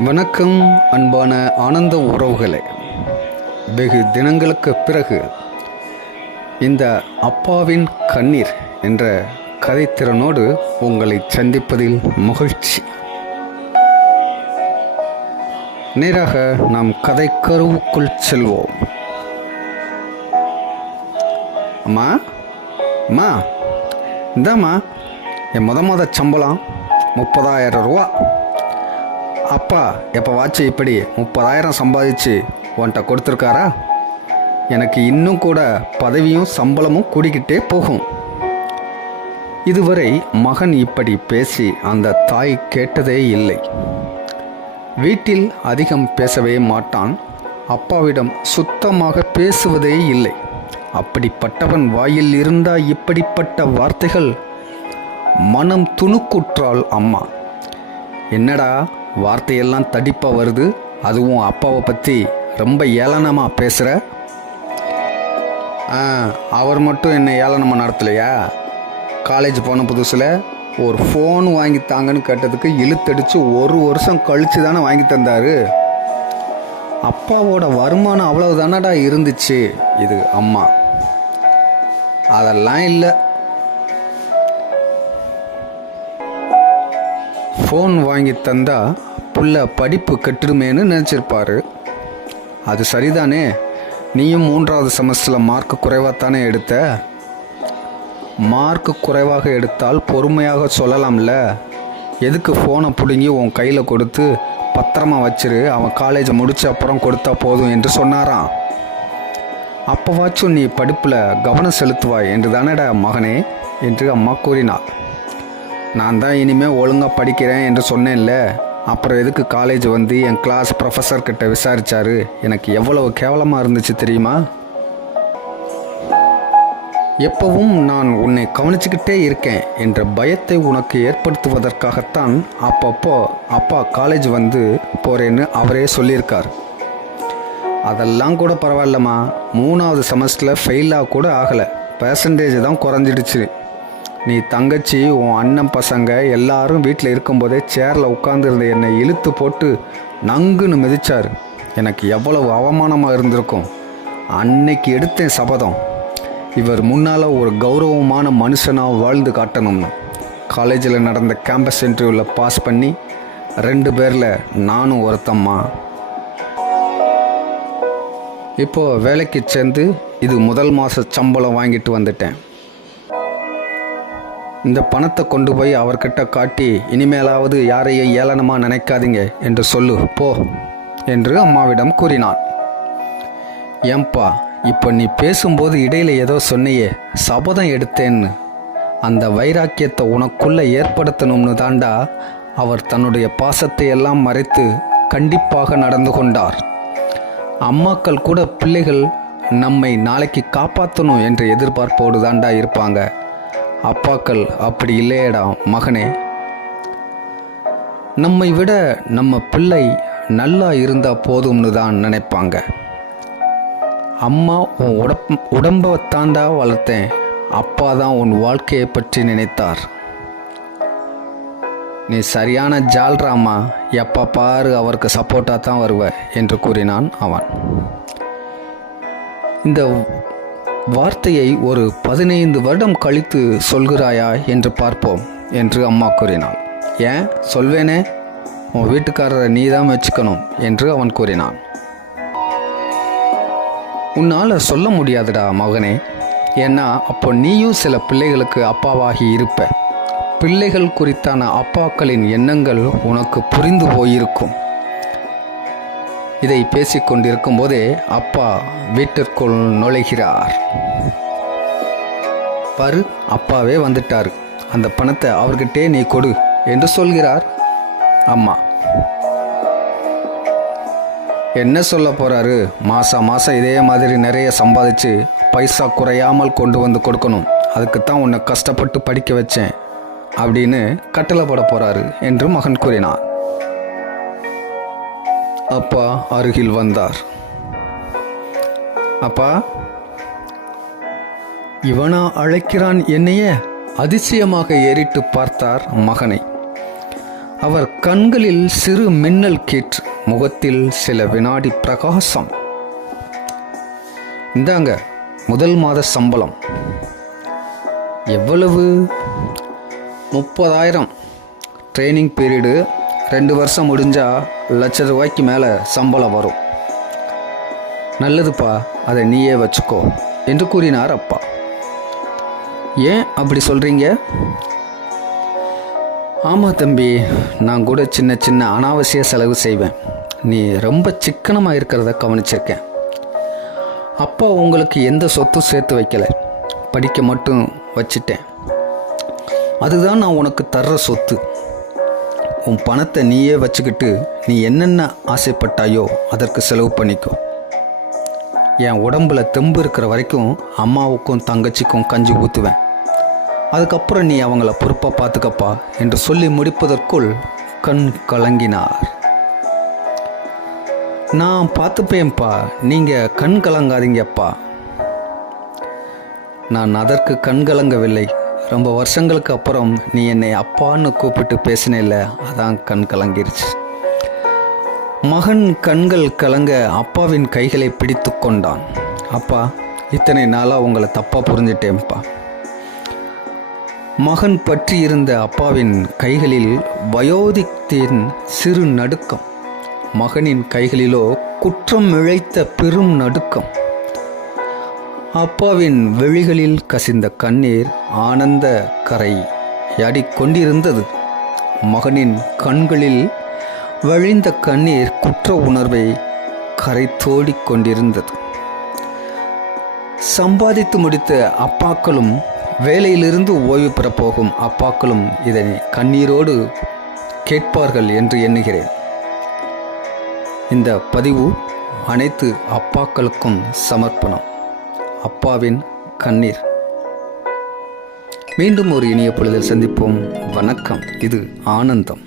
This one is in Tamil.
வணக்கம் அன்பான ஆனந்த உறவுகளே. வெகு தினங்களுக்கு பிறகு இந்த அப்பாவின் கண்ணீர் என்ற கதைத்திறனோடு உங்களை சந்திப்பதில் மகிழ்ச்சி. நேராக நாம் கதை கருவுக்குள் செல்வோம். அம்மா அம்மா இந்தாம்மா, என் மாத சம்பளம் 30,000 ரூபா. அப்பா எப்போவாச்சும் இப்படி 30,000 சம்பாதிச்சு உன்கிட்ட கொடுத்துருக்காரா? எனக்கு இன்னும் கூட பதவியும் சம்பளமும் கூடிக்கிட்டே போகும். இதுவரை மகன் இப்படி பேசி அந்த தாய் கேட்டதே இல்லை. வீட்டில் அதிகம் பேசவே மாட்டான். அப்பாவிடம் சுத்தமாக பேசுவதே இல்லை. அப்படிப்பட்டவன் வாயில் இருந்தா இப்படிப்பட்ட வார்த்தைகள்? மனம் துணுக்குற்றாள் அம்மா. என்னடா வார்த்தையெல்லாம் தடிப்பாக வருது, அதுவும் அப்பாவை பற்றி ரொம்ப ஏளனமாக பேசுகிற? அவர் மட்டும் என்னை ஏளனமாக நடத்தலையா? காலேஜ் போன புதுசில் ஒரு ஃபோன் வாங்கி தாங்கன்னு கேட்டதுக்கு இழுத்தடிச்சு 1 வருஷம் கழித்து தானே வாங்கி தந்தார். அப்பாவோட வருமானம் அவ்வளவு தானடா இருந்துச்சு. இது அம்மா. அதெல்லாம் இல்லை. ஃபோன் வாங்கி தந்தா புள்ள படிப்பு கெட்டுடுமேன்னு நினச்சிருப்பாரு. அது சரிதானே? நீயும் 3வது செமஸ்டரில் மார்க் குறைவாகத்தானே எடுத்த. மார்க் குறைவாக எடுத்தால் பொறுமையாக சொல்லலாம்ல. எதுக்கு ஃபோனை பிடுங்கி உன் கையில் கொடுத்து பத்திரமா வச்சிரு, அவன் காலேஜ் முடிச்ச அப்புறம் கொடுத்தா போதும் என்று சொன்னாராம். அப்போவாச்சும் நீ படிப்பில் கவனம் செலுத்துவாய் என்று தானடா மகனே என்று அம்மா கூறினார். நான் தான் இனிமேல் ஒழுங்காக படிக்கிறேன் என்று சொன்னேன்ல. அப்புறம் எதுக்கு காலேஜ் வந்து என் கிளாஸ் ப்ரொஃபஸர்கிட்ட விசாரித்தாரு? எனக்கு எவ்வளவு கேவலமாக இருந்துச்சு தெரியுமா? எப்பவும் நான் உன்னை கவனிச்சுக்கிட்டே இருக்கேன் என்ற பயத்தை உனக்கு ஏற்படுத்துவதற்காகத்தான் அப்பப்போ அப்பா காலேஜ் வந்து போகிறேன்னு அவரே சொல்லியிருக்கார். அதெல்லாம் கூட பரவாயில்லம்மா. 3வது செமஸ்டரில் ஃபெயிலாக கூட ஆகலை. பெர்சன்டேஜ் தான் குறைஞ்சிடுச்சு. நீ தங்கச்சி, உன் அண்ணன் பசங்க எல்லாரும் வீட்டில் இருக்கும்போதே சேரில் உட்காந்துருந்த என்னை இழுத்து போட்டு நங்குன்னு மிதிச்சார். எனக்கு எவ்வளவு அவமானமாக இருந்திருக்கும். அன்னைக்கு எடுத்தேன் சபதம், இவர் முன்னால் ஒரு கௌரவமான மனுஷனாக வாழ்ந்து காட்டணும்னு. காலேஜில் நடந்த கேம்பஸ் இன்டர்வியூவில் பாஸ் பண்ணி 2 பேரில் நானும் ஒருத்தம்மா. இப்போது வேலைக்கு சேர்ந்து இது முதல் மாத சம்பளம் வாங்கிட்டு வந்துட்டேன். இந்த பணத்தை கொண்டு போய் அவர்கிட்ட காட்டி இனிமேலாவது யாரையும் ஏளனமாக நினைக்காதீங்க என்று சொல்லு போ என்று அம்மாவிடம் கூறினான். ஏன்பா, இப்போ நீ பேசும்போது இடையில ஏதோ சொன்னையே, சபதம் எடுத்தேன்னு. அந்த வைராக்கியத்தை உனக்குள்ளே ஏற்படுத்தணும்னு தாண்டா அவர் தன்னுடைய பாசத்தை எல்லாம் மறைத்து கண்டிப்பாக நடந்து கொண்டார். அம்மாக்கள் கூட பிள்ளைகள் நம்மை நாளைக்கு காப்பாற்றணும் என்ற எதிர்பார்ப்போடு தாண்டா இருப்பாங்க. அப்பாக்கள் அப்படி இல்லையடா மகனே. நம்மை விட நம்ம பிள்ளை நல்லா இருந்தால் போதும்னு தான் நினைப்பாங்க. அம்மா உன் உடம்பை தாண்டா வளர்த்தேன், அப்பா தான் உன் வாழ்க்கையை பற்றி நினைத்தார். நீ சரியான ஜால்ராமா, எப்போ பாரு அவருக்கு சப்போர்ட்டாக தான் வருவ என்று கூறினான் அவன். இந்த வார்த்தையை ஒரு 15 வருடம் கழித்து சொல்கிறாயா என்று பார்ப்போம் என்று அம்மா கூறினாள். ஏன் சொல்வேனே, உன் வீட்டுக்காரரை நீ தான் வச்சுக்கணும் என்று அவன் கூறினான். உன்னால் சொல்ல முடியாதுடா மகனே. ஏன்னா அப்போ நீயும் சில பிள்ளைகளுக்கு அப்பாவாகி இருப்ப. பிள்ளைகள் குறித்தான அப்பாக்களின் எண்ணங்கள் உனக்கு புரிந்து போயிருக்கும். இதை பேசிக்கொண்டிருக்கும் போதே அப்பா வீட்டிற்குள் நுழைகிறார். பாரு, அப்பாவே வந்துட்டார், அந்த பணத்தை அவர்கிட்டே நீ கொடு என்று சொல்கிறார் அம்மா. என்ன சொல்ல போறாரு? மாதம் இதே மாதிரி நிறைய சம்பாதிச்சு பைசா குறையாமல் கொண்டு வந்து கொடுக்கணும், அதுக்குத்தான் உன்னை கஷ்டப்பட்டு படிக்க வச்சேன் அப்படின்னு கட்டளை போட போறாரு என்று மகன் கூறினார். அப்பா அருகில் வந்தார். அப்பா, இவனா அழைக்கிறான் என்னையே? அதிசயமாக ஏறிட்டு பார்த்தார் மகனை. அவர் கண்களில் சிறு மின்னல் கீற்று, முகத்தில் சில வினாடி பிரகாசம். இந்தாங்க முதல் மாத சம்பளம். எவ்வளவு? 30,000. ட்ரைனிங் பீரியடு 2 வருஷம் முடிஞ்சால் ₹1,00,000 மேலே சம்பளம் வரும். நல்லதுப்பா, அதை நீயே வச்சுக்கோ என்று கூறினார் அப்பா. ஏன் அப்படி சொல்கிறீங்க? ஆமாம் தம்பி, நான் கூட சின்ன சின்ன அனாவசிய செலவு செய்வேன். நீ ரொம்ப சிக்கனமாக இருக்கிறத கவனிச்சிருக்கேன். அப்பா உங்களுக்கு எந்த சொத்தும் சேர்த்து வைக்கலை, படிக்க மட்டும் வச்சிட்டேன். அதுதான் நான் உனக்கு தர்ற சொத்து. உன் பணத்தை நீயே வச்சுக்கிட்டு நீ என்னென்ன ஆசைப்பட்டாயோ அதற்கு செலவு பண்ணிக்கோ. என் உடம்புல தெம்பு இருக்கிற வரைக்கும் அம்மாவுக்கும் தங்கச்சிக்கும் கஞ்சி ஊற்றுவேன். அதுக்கப்புறம் நீ அவங்கள பொறுப்பாக பார்த்துக்கப்பா என்று சொல்லி முடிப்பதற்குள் கண் கலங்கினார். நான் பார்த்துப்பேன்ப்பா, நீங்கள் கண் கலங்காதீங்கப்பா. நான் அதற்கு கண் கலங்கவில்லை. ரொம்ப வருஷங்களுக்கு அப்புறம் நீ என்னை அப்பான்னு கூப்பிட்டு பேசினில்ல, அதான் கண் கலங்கிருச்சு. மகன் கண்கள் கலங்க அப்பாவின் கைகளை பிடித்து கொண்டான். அப்பா, இத்தனை நாளாக உங்களை தப்பாக புரிஞ்சிட்டேன்ப்பா. மகன் பற்றி இருந்த அப்பாவின் கைகளில் வயோதிகத்தின் சிறு நடுக்கம், மகனின் கைகளிலோ குற்றம் இழைத்த பெரும் நடுக்கம். அப்பாவின் விழிகளில் கசிந்த கண்ணீர் ஆனந்த கரையாடிக்கொண்டிருந்தது. மகனின் கண்களில் வழிந்த கண்ணீர் குற்ற உணர்வை கரைத்தோடிக் கொண்டிருந்தது. சம்பாதித்து முடித்த அப்பாக்களும் வேலையிலிருந்து ஓய்வு பெறப்போகும் அப்பாக்களும் இதனை கண்ணீரோடு கேட்பார்கள் என்று எண்ணுகிறேன். இந்த பதிவு அனைத்து அப்பாக்களுக்கும் சமர்ப்பணம். அப்பாவின் கண்ணீர். மீண்டும் ஒரு இனிய பொழுதில் சந்திப்போம். வணக்கம். இது ஆனந்தம்.